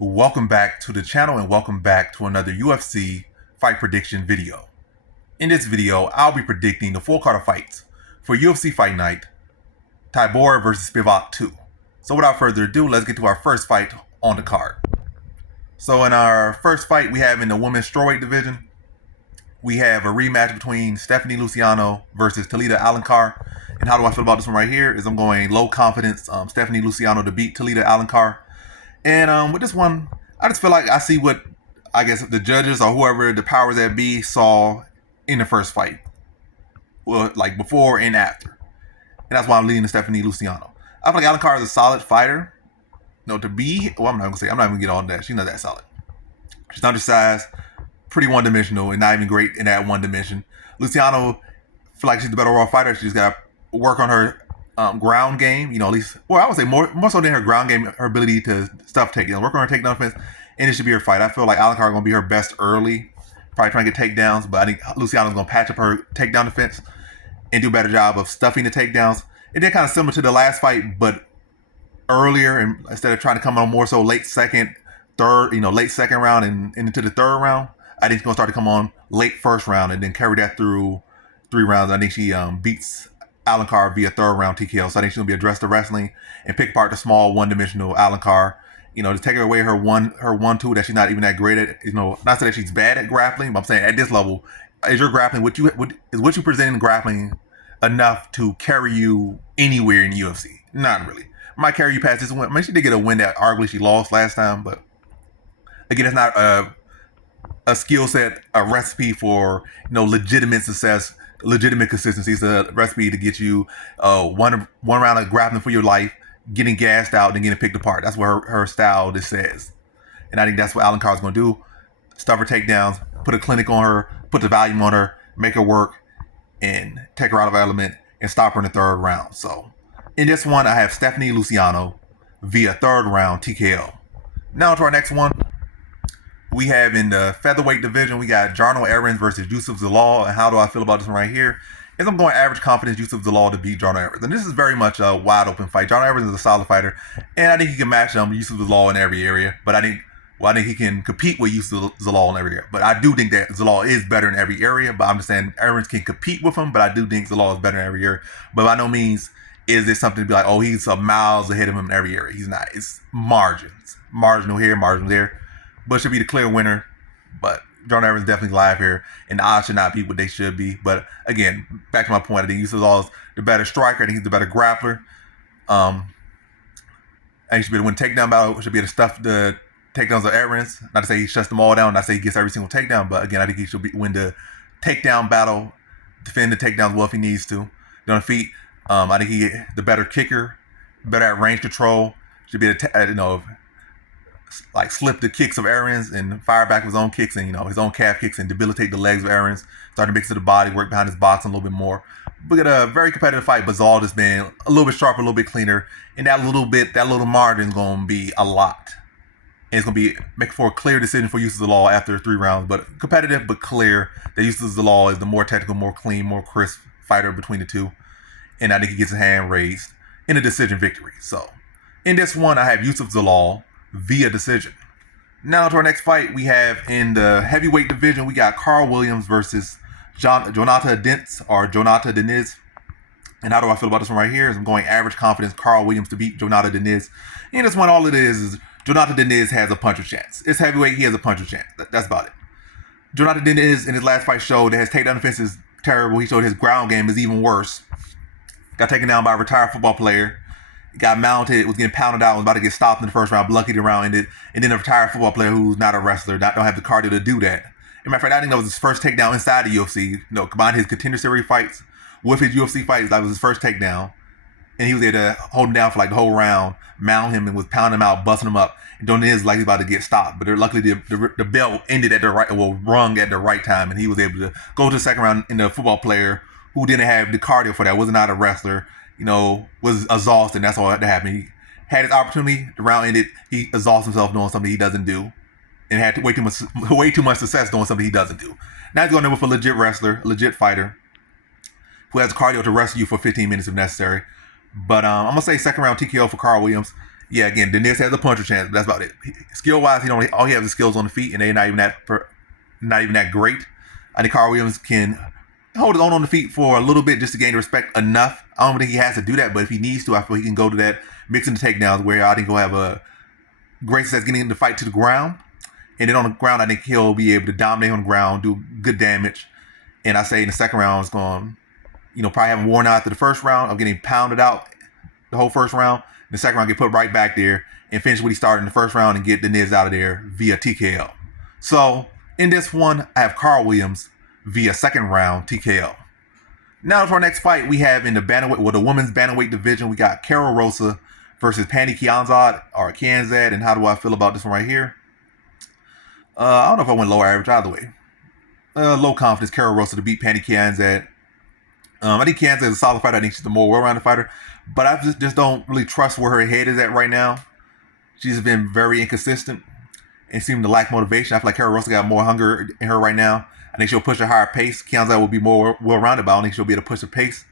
Welcome back to the channel and welcome back to another UFC fight prediction video. In this video, I'll be predicting the full card of fights for UFC Fight Night, Tybura versus Spivac 2. So without further ado, let's get to our first fight on the card. So in our first fight we have in the women's strawweight division, we have a rematch between Stephanie Luciano versus Alencar. And how do I feel about this one right here is I'm going low confidence Stephanie Luciano to beat Alencar. And with this one, I just feel like I see what I guess the judges or whoever the powers that be saw in the first fight. Well, like before and after. And that's why I'm leading to Stephanie Luciano. I feel like Alencar is a solid fighter. No, to be, well, I'm not even gonna get on that. She's not that solid. She's undersized, pretty one-dimensional, and not even great in that one dimension. Luciano, feel like she's the better overall fighter. She's got to work on her ground game, at least, well, I would say more so than her ground game, her ability to stuff takedowns, work on her takedown defense, and it should be her fight. I feel like Alencar is going to be her best early, probably trying to get takedowns, but I think Luciano's going to patch up her takedown defense and do a better job of stuffing the takedowns. It did kind of similar to the last fight, but earlier, and instead of trying to come on more so late second round and into the third round, I think she's going to start to come on late first round and then carry that through 3 rounds. I think she beats Alencar via third round TKO. So I think she's gonna be addressed to wrestling and pick apart the small one-dimensional Alencar. To take away her 1-2 that she's not even that great at. Not so that she's bad at grappling, but I'm saying at this level, is your grappling what you present in grappling enough to carry you anywhere in the UFC? Not really. Might carry you past this win. I mean, she did get a win that arguably she lost last time, but again, it's not a skill set, a recipe for legitimate success. Legitimate consistency is a recipe to get you one round of grappling for your life, getting gassed out, and getting picked apart. That's what her style this says. And I think that's what Alencar is going to do. Stuff her takedowns, put a clinic on her, put the volume on her, make her work, and take her out of element and stop her in the third round. So in this one, I have Stephanie Luciano via third round TKO. Now to our next one. We have in the featherweight division, we got Errens versus Youssef Zalal. And how do I feel about this one right here? Is I'm going average confidence Youssef Zalal to beat Errens. And this is very much a wide open fight. Errens is a solid fighter. And I think he can match Youssef Zalal in every area. But I think he can compete with Youssef Zalal in every area. But I do think that Zalal is better in every area. But I'm just saying Errens can compete with him. But I do think Zalal is better in every area. But by no means is this something to be like, oh, he's miles ahead of him in every area. He's not. It's margins. Marginal here, marginal there. But should be the clear winner. But Errens is definitely live here, and the odds should not be what they should be. But again, back to my point, I think Youssef Zalal is the better striker. I think he's the better grappler. I think he should be able to win takedown battle. Should be able to stuff the takedowns of Errens. Not to say he shuts them all down. Not to say he gets every single takedown. But again, I think he should win the takedown battle, defend the takedowns well if he needs to. On the feet, I think he the better kicker, better at range control. Should be able to like slip the kicks of Errens and fire back his own kicks and his own calf kicks and debilitate the legs of Errens. Start to mix to the body, work behind his box a little bit more. We got a very competitive fight, but Zalal just been a little bit sharper, a little bit cleaner, and that little margin is going to be a lot. And it's going to be make for a clear decision for Youssef Zalal after 3 rounds, but competitive but clear. That Youssef Zalal is the more technical, more clean, more crisp fighter between the two, and I think he gets his hand raised in a decision victory. So in this one, I have Youssef Zalal via decision. Now to our next fight, we have in the heavyweight division, we got Carl Williams versus Jonathan Diniz. And how do I feel about this one right here? Is I'm going average confidence Carl Williams to beat Jonathan Diniz. And this one, all it is Jonathan Diniz has a puncher chance. It's heavyweight, he has a puncher chance. That's about it. Jonathan Diniz in his last fight showed that his takedown defense is terrible. He showed his ground game is even worse. Got taken down by a retired football player. Got mounted, was getting pounded out, was about to get stopped in the first round, but lucky the round ended. And then a retired football player who's not a wrestler, don't have the cardio to do that. In matter of fact, I think that was his first takedown inside the UFC. Combined his contender series fights with his UFC fights, that was his first takedown. And he was able to hold him down for like the whole round, mount him and was pounding him out, busting him up. And Diniz like he's about to get stopped. But luckily the bell ended at the right, rung at the right time, and he was able to go to the second round in the football player who didn't have the cardio for that, was not a wrestler. Was exhausted, and that's all that happened. He had his opportunity, the round ended, he exhausted himself doing something he doesn't do, and had way too much success doing something he doesn't do. Now he's going in with a legit wrestler, a legit fighter, who has cardio to wrestle you for 15 minutes if necessary. But I'm going to say second round TKO for Carl Williams. Yeah, again, Diniz has a puncher chance, but that's about it. Skill wise, all he has is skills on the feet, and they're not even that great. I think Carl Williams can hold his own on the feet for a little bit just to gain respect enough. I don't think he has to do that, but if he needs to, I feel he can go to that, mixing the takedowns where I think he'll have a great success getting the fight to the ground. And then on the ground, I think he'll be able to dominate on the ground, do good damage. And I say in the second round, it's going, probably having worn out after the first round of getting pounded out the whole first round. In the second round, get put right back there and finish what he started in the first round and get Diniz out of there via TKO. So in this one, I have Carl Williams via second round TKO. Now for our next fight, we have in the bantamweight, the women's bantamweight division, we got Rosa versus Kianzad or Kianzad. And how do I feel about this one right here? I don't know if I went low average either way. Low confidence, Rosa to beat Kianzad. I think Kianzad is a solid fighter. I think she's the more well-rounded fighter. But I just don't really trust where her head is at right now. She's been very inconsistent and seemed to lack motivation. I feel like Rosa got more hunger in her right now. I think she'll push a higher pace. Kianzad will be more well-rounded, but I don't think she'll be able to push the pace.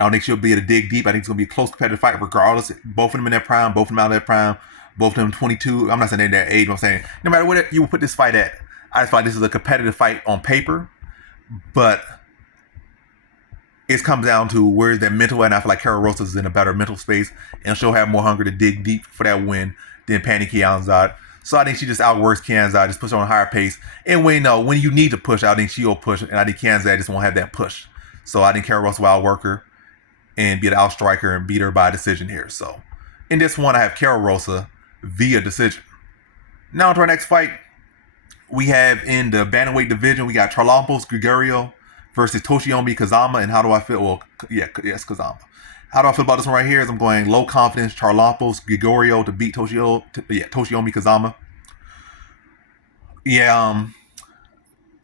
I don't think she'll be able to dig deep. I think it's going to be a close competitive fight regardless. Both of them in their prime, both of them out of their prime, both of them 22. I'm not saying they're in their age, but I'm saying no matter what you put this fight at, I just feel like this is a competitive fight on paper, but it comes down to where's their mental at, and I feel like Rosa is in a better mental space, and she'll have more hunger to dig deep for that win than Kianzad. So I think she just outworks Kianzad, just puts her on a higher pace. And when you need to push, I think she'll push, and I think Kianzad just won't have that push. So I think Rosa will outwork her and be an outstriker and beat her by decision here. So in this one, I have Rosa via decision. Now to our next fight, we have in the bantamweight division, we got Grigoriou versus Toshiomi Kazama. And how do I feel? Well, yes, Kazama. How do I feel about this one right here? Is I'm going low confidence, Grigoriou to beat Toshiomi Kazama. Yeah,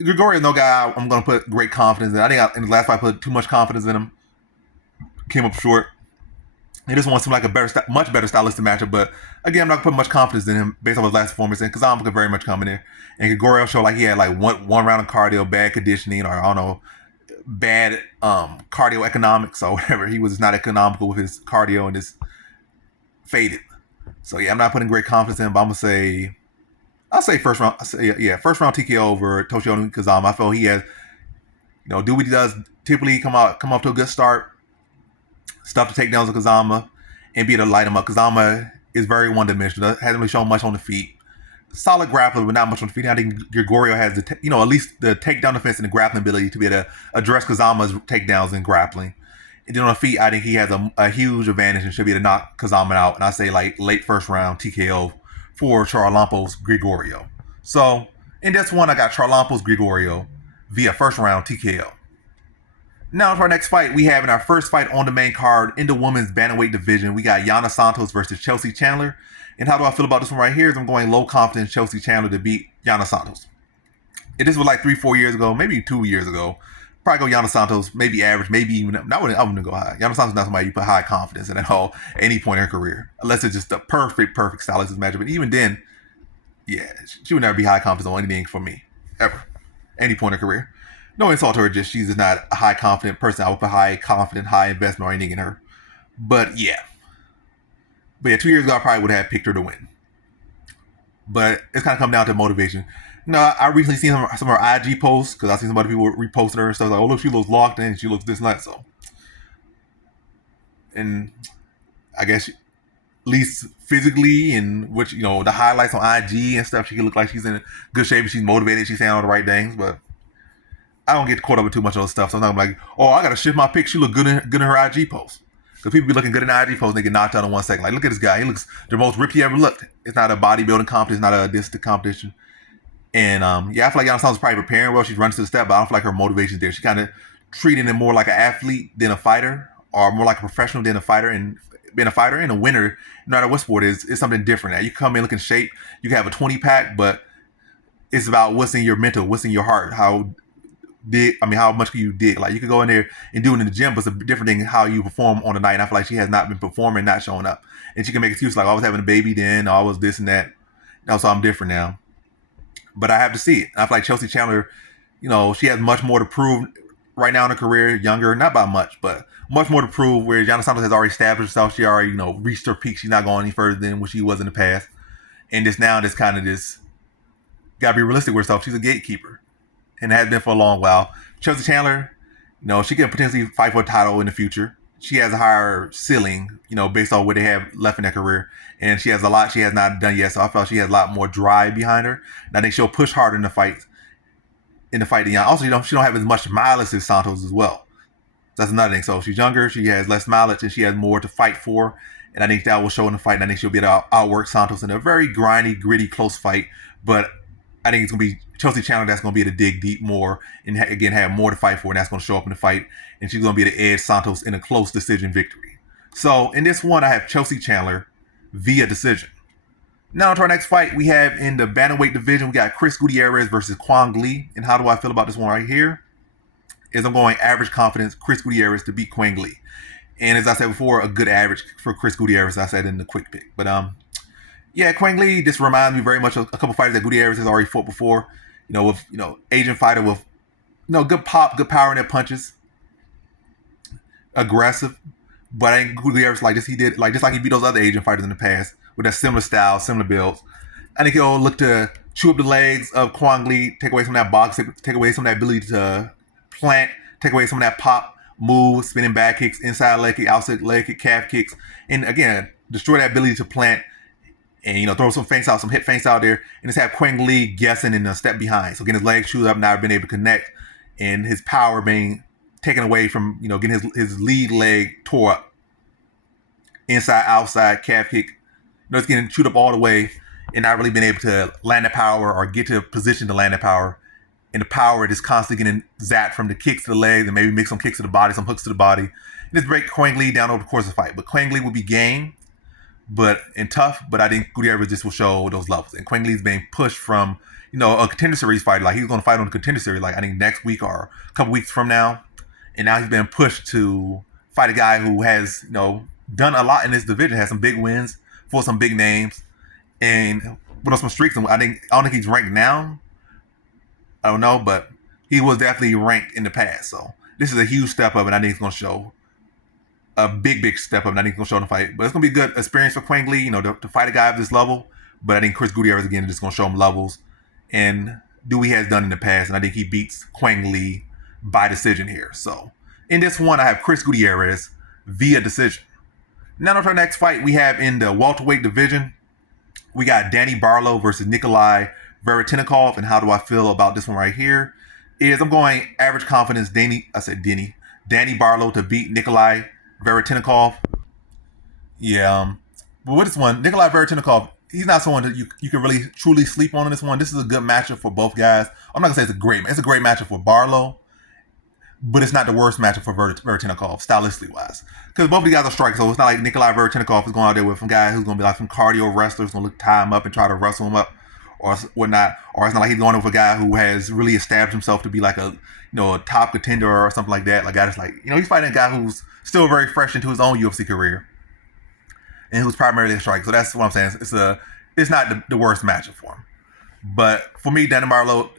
Grigoriou is no guy I'm going to put great confidence in. I think in the last fight I put too much confidence in him. Came up short. And this one seemed like a much better stylistic matchup, but again, I'm not putting much confidence in him based on his last performance. And Kazama could very much come in there. And Grigoriou showed like he had like one round of cardio, bad conditioning, or I don't know, bad cardio economics or whatever. He was not economical with his cardio and just faded. So yeah, I'm not putting great confidence in him, but I'll say first round. First round TKO over Toshiomi Kazama. I feel he has, do what he does. Typically come off to a good start, stuff the takedowns of Kazama, and be able to light him up. Kazama is very one-dimensional. Hasn't really shown much on the feet. Solid grappler, but not much on the feet. I think Grigoriou has at least the takedown defense and the grappling ability to be able to address Kazama's takedowns and grappling. And then on the feet, I think he has a huge advantage and should be able to knock Kazama out. And I say like late first round TKO for Grigoriou. So in this one, I got Grigoriou via first round TKO. Now for our next fight, we have in our first fight on the main card in the women's bantamweight division, we got Santos versus Chelsea Chandler. And how do I feel about this one right here? Is I'm going low confidence Chelsea Chandler to beat Santos. And this was like 3-4 years ago, maybe 2 years ago. Probably go Santos, maybe average, maybe even, I wouldn't go high. Santos is not somebody you put high confidence in at all, any point in her career. Unless it's just the perfect stylistic matchup. And even then, yeah, she would never be high confidence on anything for me, ever. Any point in her career. No insult to her, just she's just not a high confident person. I would put high confident, high investment or anything in her. But yeah, 2 years ago I probably would have picked her to win. But it's kind of come down to motivation. I recently seen some of her IG posts because I seen some other people reposting her and stuff like, oh look, she looks locked in, she looks this and that. So, and I guess at least physically and which the highlights on IG and stuff, she can look like she's in good shape. She's motivated. She's saying all the right things, but I don't get caught up with too much of those stuff. So I'm not like, oh, I gotta shift my pick. She look good in her IG post. Because people be looking good in IG post and they get knocked out in 1 second. Like, look at this guy. He looks the most ripped he ever looked. It's not a bodybuilding competition. It's not a distant competition. And I feel like Santos is probably preparing well. She's running to the step, but I don't feel like her motivation's there. She kind of treating it more like an athlete than a fighter, or more like a professional than a fighter. And being a fighter and a winner, no matter what sport it is something different. Now, you come in looking shape. You can have a 20-pack, but it's about what's in your mental, what's in your heart, how much can you dig? Like, you could go in there and do it in the gym, but it's a different thing how you perform on the night. And I feel like she has not been performing, not showing up. And she can make excuses like, I was having a baby then, or I was this and that. So I'm different now. But I have to see it. And I feel like Chelsea Chandler, she has much more to prove right now in her career, younger, not by much, but much more to prove. Where Gianna Santos has already established herself, she already reached her peak. She's not going any further than what she was in the past, and just now, this kind of this gotta be realistic with herself. She's a gatekeeper, and has been for a long while. Chelsea Chandler, she can potentially fight for a title in the future. She has a higher ceiling, based on what they have left in their career. And she has a lot she has not done yet. So I felt she has a lot more drive behind her. And I think she'll push harder in the fight. Also, she don't have as much mileage as Santos as well. So that's another thing. So she's younger, she has less mileage, and she has more to fight for. And I think that will show in the fight. And I think she'll be able to outwork Santos in a very grindy, gritty, close fight. But I think it's going to be Chelsea Chandler that's going to be able to dig deep more and, again, have more to fight for, and that's going to show up in the fight. And she's going to be able to edge Santos in a close decision victory. So in this one, I have Chelsea Chandler via decision. Now to our next fight, we have in the bantamweight division, we got Chris Gutierrez versus Kwang Lee. And how do I feel about this one right here? Is I'm going average confidence, Chris Gutierrez to beat Kwang Lee. And as I said before, a good average for Chris Gutierrez, I said in the quick pick. But yeah, Kwang Lee, this reminds me very much of a couple fighters that Gutierrez has already fought before. With Asian fighter with good pop, good power in their punches, aggressive. But I think Gutierrez like this, he did just like he beat those other Asian fighters in the past with that similar style, similar builds. I think he'll look to chew up the legs of Kwang Lee, take away some of that box, take away some of that ability to plant, take away some of that pop, move, spinning back kicks, inside leg kick, outside leg kick, calf kicks, and again destroy that ability to plant. And throw some feints out, some hit feints out there, and just have Kwang Lee guessing and a step behind. So getting his legs chewed up, not being able to connect, and his power being taken away from getting his lead leg tore up, inside, outside, calf kick. It's getting chewed up all the way, and not really being able to land the power or get to a position to land the power. And the power just constantly getting zapped from the kicks to the legs, and maybe make some kicks to the body, some hooks to the body, and just break Kwang Lee down over the course of the fight. But Kwang Lee will be game. But tough, but I think Gutierrez just will show those levels. And Kwang Lee's being pushed from, a contender series fighter. Like, he's going to fight on the contender series, like, I think next week or a couple weeks from now. And now he's been pushed to fight a guy who has, done a lot in this division, has some big wins, for some big names, and put on some streaks. And I don't think he's ranked now. I don't know, but he was definitely ranked in the past. So this is a huge step up, and I think it's going to show a big step up, and I think he's going to show in the fight. But it's going to be a good experience for Kwang Lee, to fight a guy of this level. But I think Chris Gutierrez, again, is just going to show him levels and do what he has done in the past. And I think he beats Kwang Lee by decision here. So in this one, I have Chris Gutierrez via decision. Now to our next fight, we have in the welterweight division, we got Danny Barlow versus Nikolai Veretennikov. And how do I feel about this one right here? I'm going average confidence, Danny Barlow to beat Nikolai Veretennikov. Yeah, but with this one, Nikolai Veretennikov, he's not someone that you can really truly sleep on in this one. This is a good matchup for both guys. I'm not gonna say it's a great matchup for Barlow, but it's not the worst matchup for Veretennikov, stylistically wise, because both of these guys are strikers. So it's not like Nikolai Veretennikov is going out there with some guy who's gonna be like some cardio wrestler, who's gonna tie him up and try to wrestle him up or whatnot. Or it's not like he's going with a guy who has really established himself to be like a top contender or something like that. Like, he's fighting a guy who's still very fresh into his own UFC career and who's primarily a striker. So that's what I'm saying. It's not the worst matchup for him. But for me, Danny Barlow,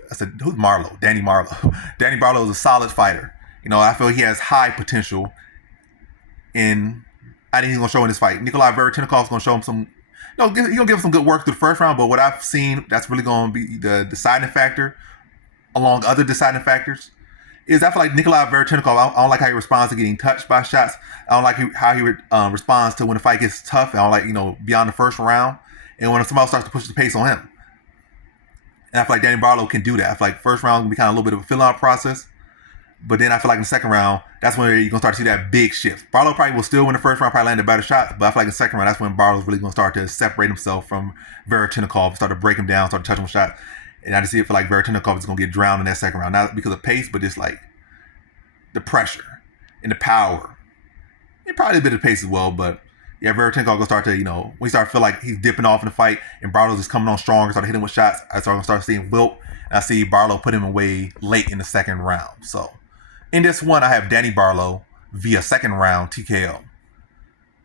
who's Marlowe? Danny Marlowe. Danny Barlow is a solid fighter. I feel he has high potential, and I think he's going to show in this fight. Nikolai Veretennikov is going to show him some, he's going to give him some good work through the first round, but what I've seen that's really going to be the deciding factor, along other deciding factors, is I feel like Nikolai Veretennikov, I don't like how he responds to getting touched by shots. I don't like how he responds to when the fight gets tough. I don't like, beyond the first round, and when somebody starts to push the pace on him. And I feel like Danny Barlow can do that. I feel like first round will be kind of a little bit of a fill-out process. But then I feel like in the second round, that's when you're going to start to see that big shift. Barlow probably will still win the first round, probably land a better shot. But I feel like in the second round, that's when Barlow's really going to start to separate himself from Veretennikov, start to break him down, start to touch him with shots. And I just feel like Veretennikov is going to get drowned in that second round. Not because of pace, but just like the pressure and the power. And probably a bit of pace as well. But yeah, Veretennikov going to start to, when he start to feel like he's dipping off in the fight and Barlow's just coming on strong and start hitting with shots, I start seeing wilt. And I see Barlow put him away late in the second round. So in this one, I have Danny Barlow via second round TKO.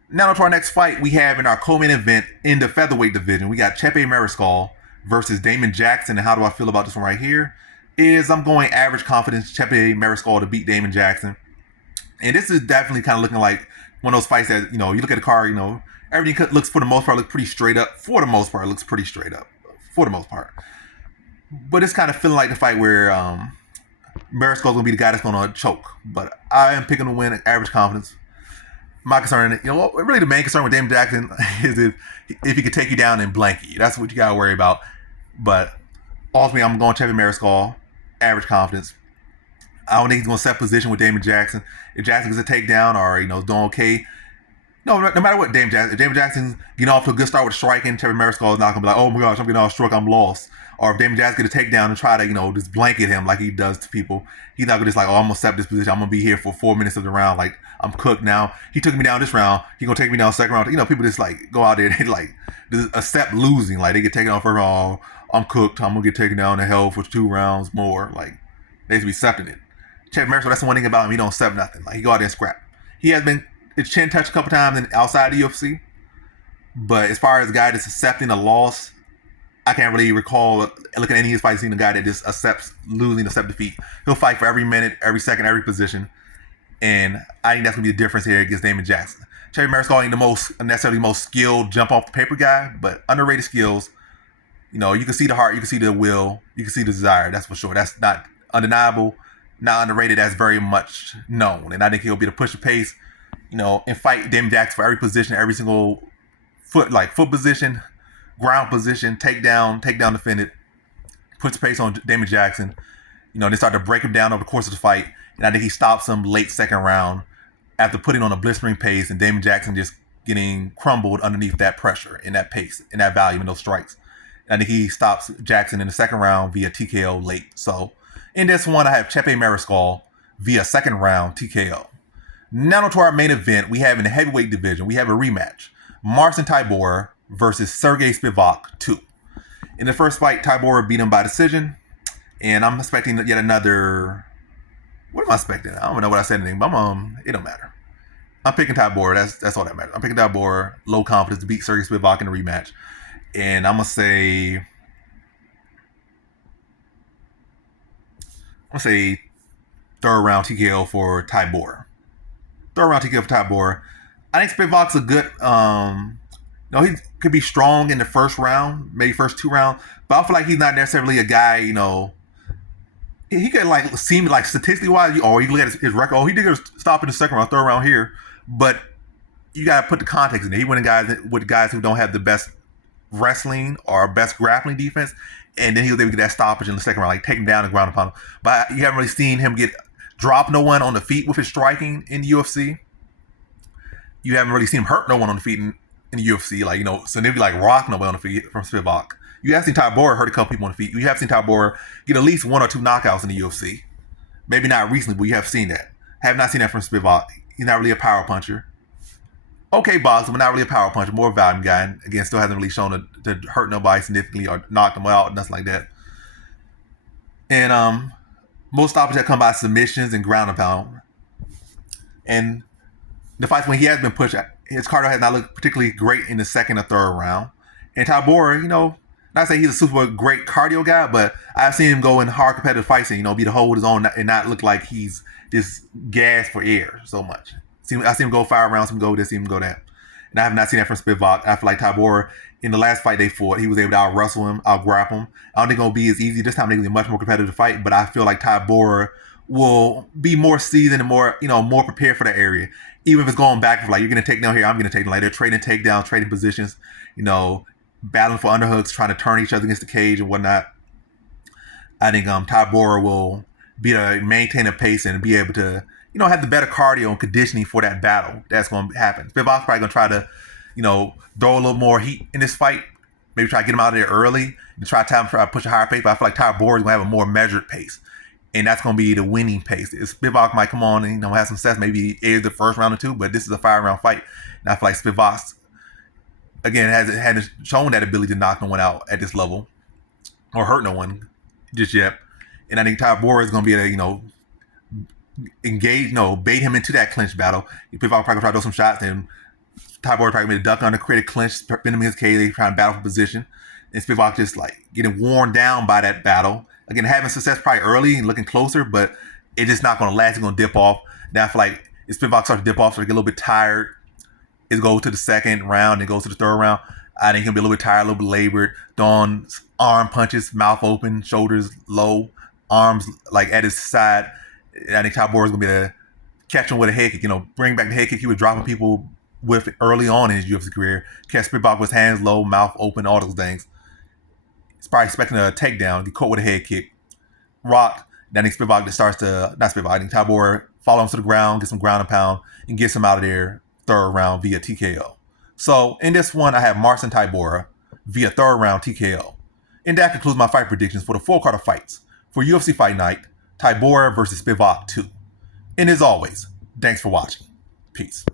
Now to our next fight, we have in our co-main event in the featherweight division, we got Chepe Mariscal versus Damon Jackson. And how do I feel about this one right here? is I'm going average confidence Chepe Mariscal to beat Damon Jackson. And this is definitely kind of looking like one of those fights that, you look at the card, everything looks for the most part look pretty straight up. For the most part, it looks pretty straight up. For the most part. But it's kind of feeling like the fight where Mariscal's going to be the guy that's going to choke. But I am picking to win at average confidence. My concern, really the main concern with Damon Jackson is if he could take you down and blank you. That's what you got to worry about. But ultimately, I'm going Chepe Mariscal, average confidence. I don't think he's going to set position with Damon Jackson. If Jackson gets a takedown or, doing okay. No matter what, if Damon Jackson's getting off to a good start with striking, Chepe Mariscal is not going to be like, oh my gosh, I'm getting off struck, I'm lost. Or if Damon Jackson gets a takedown and try to, just blanket him like he does to people, he's not going to just like, oh, I'm going to set this position. I'm going to be here for 4 minutes of the round. Like, I'm cooked now. He took me down this round. He's going to take me down second round. People just like go out there and they like accept losing. Like, they get taken off first round. I'm cooked. I'm going to get taken down to hell for 2 rounds more. Like, they just be accepting it. Chepe Mariscal, that's the one thing about him. He don't accept nothing. Like, he go out there and scrap. He has been his chin touched a couple times outside the UFC. But as far as a guy that's accepting a loss, I can't really recall looking at any of his fights seeing a guy that just accepts losing, accept defeat. He'll fight for every minute, every second, every position. And I think that's going to be the difference here against Damon Jackson. Chepe Mariscal ain't the necessarily most skilled jump off the paper guy, but underrated skills. You can see the heart, you can see the will, you can see the desire. That's for sure. That's not undeniable, not underrated. That's very much known. And I think he'll be able to push the pace, and fight Damon Jackson for every position, every single foot position, ground position, takedown defended, puts the pace on Damon Jackson. They start to break him down over the course of the fight. And I think he stops him late second round after putting on a blistering pace and Damon Jackson just getting crumbled underneath that pressure and that pace and that volume and those strikes. And I think he stops Jackson in the second round via TKO late. So in this one, I have Chepe Mariscal via second round TKO. Now to our main event, we have in the heavyweight division, we have a rematch. Marcin Tybura versus Sergey Spivac 2. In the first fight, Tybura beat him by decision. And I'm expecting yet another... What am I expecting? I don't know what I said anything, but it don't matter. I'm picking Tybura. That's all that matters. I'm picking Tybura, low confidence, to beat Sergey Spivac in the rematch. And I'm going to say third round TKO for Tybura. I think Spivac's a good... he could be strong in the first round, maybe first 2 rounds, but I feel like he's not necessarily a guy, he could seem like statistically wise, or you look at his record, he did get a stop in the second round, third round here, but you got to put the context in there. He went with guys who don't have the best wrestling or best grappling defense, and then he was able to get that stoppage in the second round, like take him down and ground upon him. But you haven't really seen him drop no one on the feet with his striking in the UFC. You haven't really seen him hurt no one on the feet in the UFC, so they'd be rock no one on the feet from Spivac. You have seen Tybura hurt a couple people on the feet. You have seen Tybura get at least 1 or 2 knockouts in the UFC. Maybe not recently, but you have seen that. Have not seen that from Spivac. He's not really a power puncher. Okay, boxer, but not really a power puncher. More volume guy. And again, still hasn't really shown to hurt nobody significantly or knock them out, nothing like that. And most stoppages have come by submissions and ground and pound. And the fights when he has been pushed, his cardio has not looked particularly great in the second or third round. And Tybura, not say he's a super great cardio guy, but I've seen him go in hard competitive fights and, be to hold his own and not look like he's just gassed for air so much. I see him go 5 rounds, him go this, see him go that. And I have not seen that from Spivac. I feel like Tybura, in the last fight they fought, he was able to out-wrestle him, out-grapple him. I don't think it's going to be as easy. This time it's going to be a much more competitive fight, but I feel like Tybura will be more seasoned and more, more prepared for that area. Even if it's going back, you're going to take down here, I'm going to take down. They're trading takedowns, trading positions, battling for underhooks, trying to turn each other against the cage and whatnot. I think Tybura will be able to maintain a pace and be able to, have the better cardio and conditioning for that battle that's going to happen. Spivac's probably going to try to, throw a little more heat in this fight. Maybe try to get him out of there early and try to push a higher pace. But I feel like Tybura is going to have a more measured pace. And that's going to be the winning pace. Spivac might come on and have some success, maybe edge the first round or 2, but this is a 5-round fight. And I feel like Spivac, again, hasn't shown that ability to knock no one out at this level or hurt no one just yet. And I think Tybura is going to be able to, engage, bait him into that clinch battle. Spivac probably going to try to throw some shots, and Tybura probably made a duck under, create a clinch, pin him in his cage. They try and battle for position. and Spivac just like getting worn down by that battle. Again, having success probably early and looking closer, but it's just not going to last. It's going to dip off. Now I feel like if Spivac starts to dip off, so they get a little bit tired, it goes to the second round, and goes to the third round. I think he'll be a little bit tired, a little bit labored, throwing arm punches, mouth open, shoulders low, arms like at his side. I think Tybura is going to be able to catch him with a head kick, bring back the head kick he was dropping people with early on in his UFC career. Catch Spivac with hands low, mouth open, all those things. He's probably expecting a takedown, get caught with a head kick. Rocked. Then I think Spivac starts to, not Spivac, I think Tybura follow him to the ground, get some ground and pound, and gets him out of there third round via TKO. So in this one, I have Marcin Tybura via third round TKO. And that concludes my fight predictions for the full card of fights for UFC Fight Night, Tybura versus Spivac 2. And as always, thanks for watching. Peace.